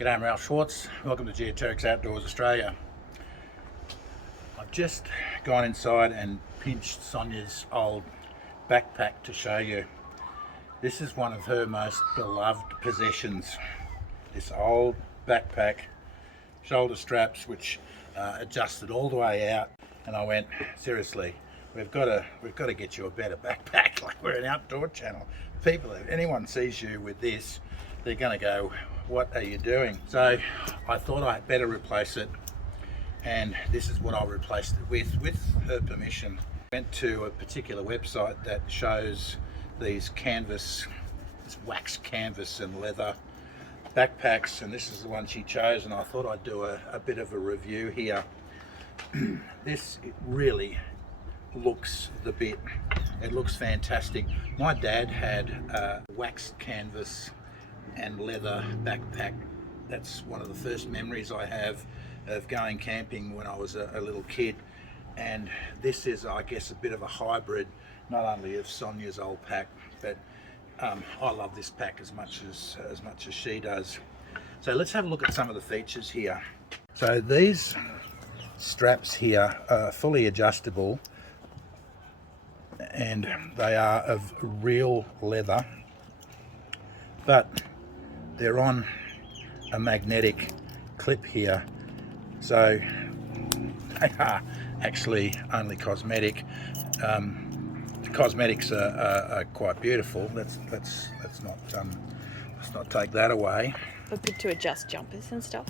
G'day, I'm Ralph Schwartz. Welcome to Geoterrics Outdoors Australia. I've just gone inside and pinched Sonia's old backpack to show you. This is one of her most beloved possessions. This old backpack, shoulder straps, which adjusted all the way out. And I went, seriously, we've got to get you a better backpack. Like, we're an outdoor channel. People, if anyone sees you with this, they're going to go, what are you doing? So I thought I had better replace it, and this is what I replaced it with her permission. I went to a particular website that shows these canvas, this wax canvas and leather backpacks, and this is the one she chose, and I thought I'd do a bit of a review here. This, it really looks the bit. It looks fantastic. My dad had a waxed canvas and leather backpack. That's one of the first memories I have of going camping when I was a little kid, and this is, I guess, a bit of a hybrid, not only of Sonia's old pack, but I love this pack as much as she does. So let's have a look at some of the features here. So these straps here are fully adjustable, and they are of real leather, but they're on a magnetic clip here, so they are actually only cosmetic. The cosmetics are quite beautiful. Let's not take that away. But good to adjust jumpers and stuff.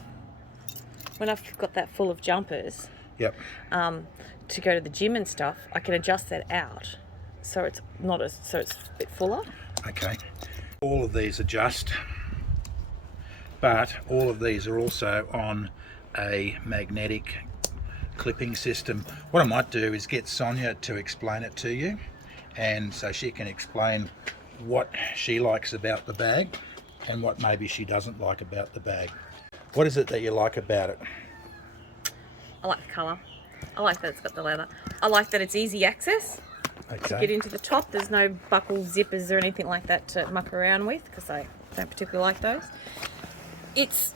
When I've got that full of jumpers, yep, to go to the gym and stuff, I can adjust that out, so it's not as it's a bit fuller. Okay, all of these adjust, but all of these are also on a magnetic clipping system. What I might do is get Sonia to explain it to you, and so she can explain what she likes about the bag and what maybe she doesn't like about the bag. What is it that you like about it? I like the colour. I like that it's got the leather. I like that it's easy access. Okay. To get into the top. There's no buckle zippers or anything like that to muck around with, because I don't particularly like those. It's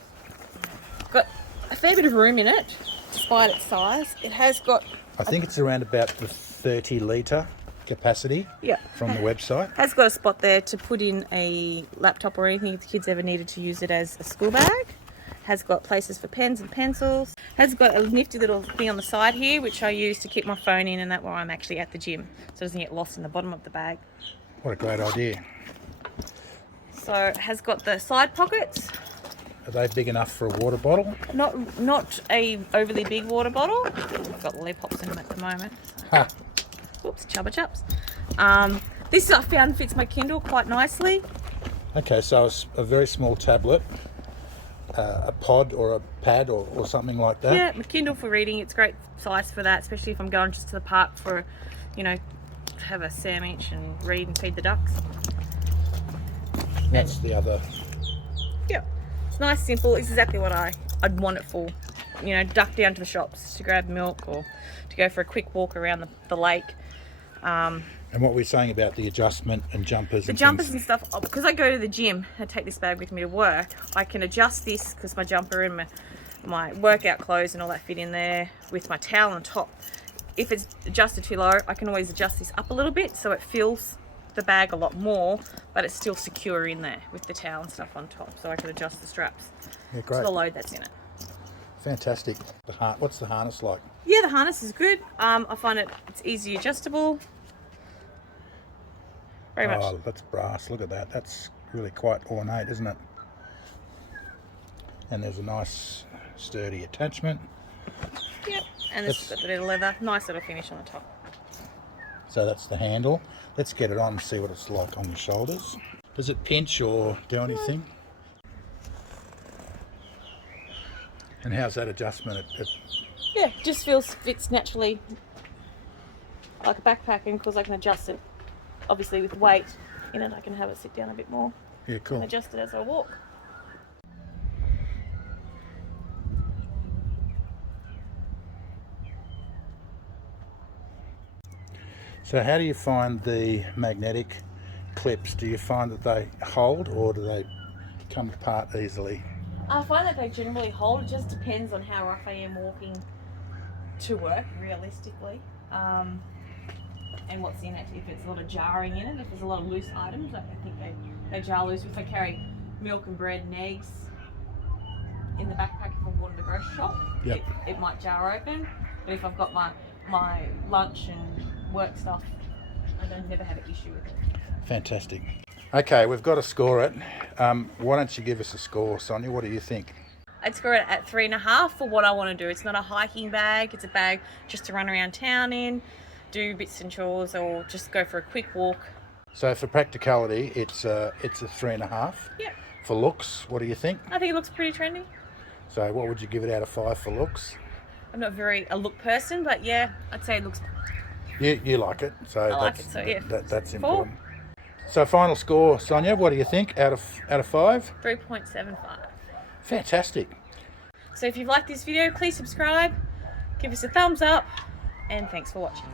got a fair bit of room in it, despite its size. It has got... I think it's around about the 30 litre capacity, yeah, from the website. Has got a spot there to put in a laptop or anything if the kids ever needed to use it as a school bag. Has got places for pens and pencils. Has got a nifty little thing on the side here, which I use to keep my phone in, and that while I'm actually at the gym, so it doesn't get lost in the bottom of the bag. What a great idea. So it has got the side pockets. Are they big enough for a water bottle? Not a overly big water bottle. I've got lollipops in them at the moment. Ha. Oops, chubba chups. This I found fits my Kindle quite nicely. Okay, so it's a very small tablet, a pod or a pad or something like that. Yeah, my Kindle for reading. It's great size for that, especially if I'm going just to the park for, have a sandwich and read and feed the ducks. That's the other. Yeah, it's nice, simple. It's exactly what I'd want it for. Duck down to the shops to grab milk or to go for a quick walk around the lake. And what were we saying about the adjustment and jumpers? The jumpers and stuff, because I go to the gym and take this bag with me to work, I can adjust this because my jumper and my workout clothes and all that fit in there with my towel on top. If it's adjusted too low, I can always adjust this up a little bit so it fills the bag a lot more, but it's still secure in there with the towel and stuff on top, so I can adjust the straps. Yeah, great. To the load that's in it. Fantastic. What's the harness like? Yeah, the harness is good. I find it's easy adjustable. Very much. Oh, that's brass. Look at that. That's really quite ornate, isn't it? And there's a nice sturdy attachment. Yep, and it's got a bit of leather. Nice little finish on the top. So that's the handle. Let's get it on and see what it's like on the shoulders. Does it pinch or do anything? And how's that adjustment? Yeah, just fits naturally like a backpack, and because I can adjust it, obviously with weight in it, I can have it sit down a bit more. Yeah, cool. And adjust it as I walk. So how do you find the magnetic clips? Do you find that they hold, or do they come apart easily? I find that they generally hold. It just depends on how rough I am walking to work, realistically, and what's in it. If it's a lot of jarring in it, if there's a lot of loose items, I think they jar loose. If I carry milk and bread and eggs in the backpack if I'm going to the grocery shop, Yep. it might jar open. But if I've got my lunch and work stuff, I don't never have an issue with it. Fantastic. Okay, we've got to score it. Why don't you give us a score, Sonia? What do you think? I'd score it at 3.5 for what I want to do. It's not a hiking bag. It's a bag just to run around town in, do bits and chores, or just go for a quick walk. So for practicality, it's a 3.5. Yep. For looks, what do you think? I think it looks pretty trendy. So what would you give it out of 5 for looks? I'm not very a look person, but yeah, I'd say it looks. You like it, so I like it, so yeah. That's 4. important. So final score, Sonia, what do you think out of 5? 3.75. Fantastic. So if you've liked this video, please subscribe, give us a thumbs up, and thanks for watching.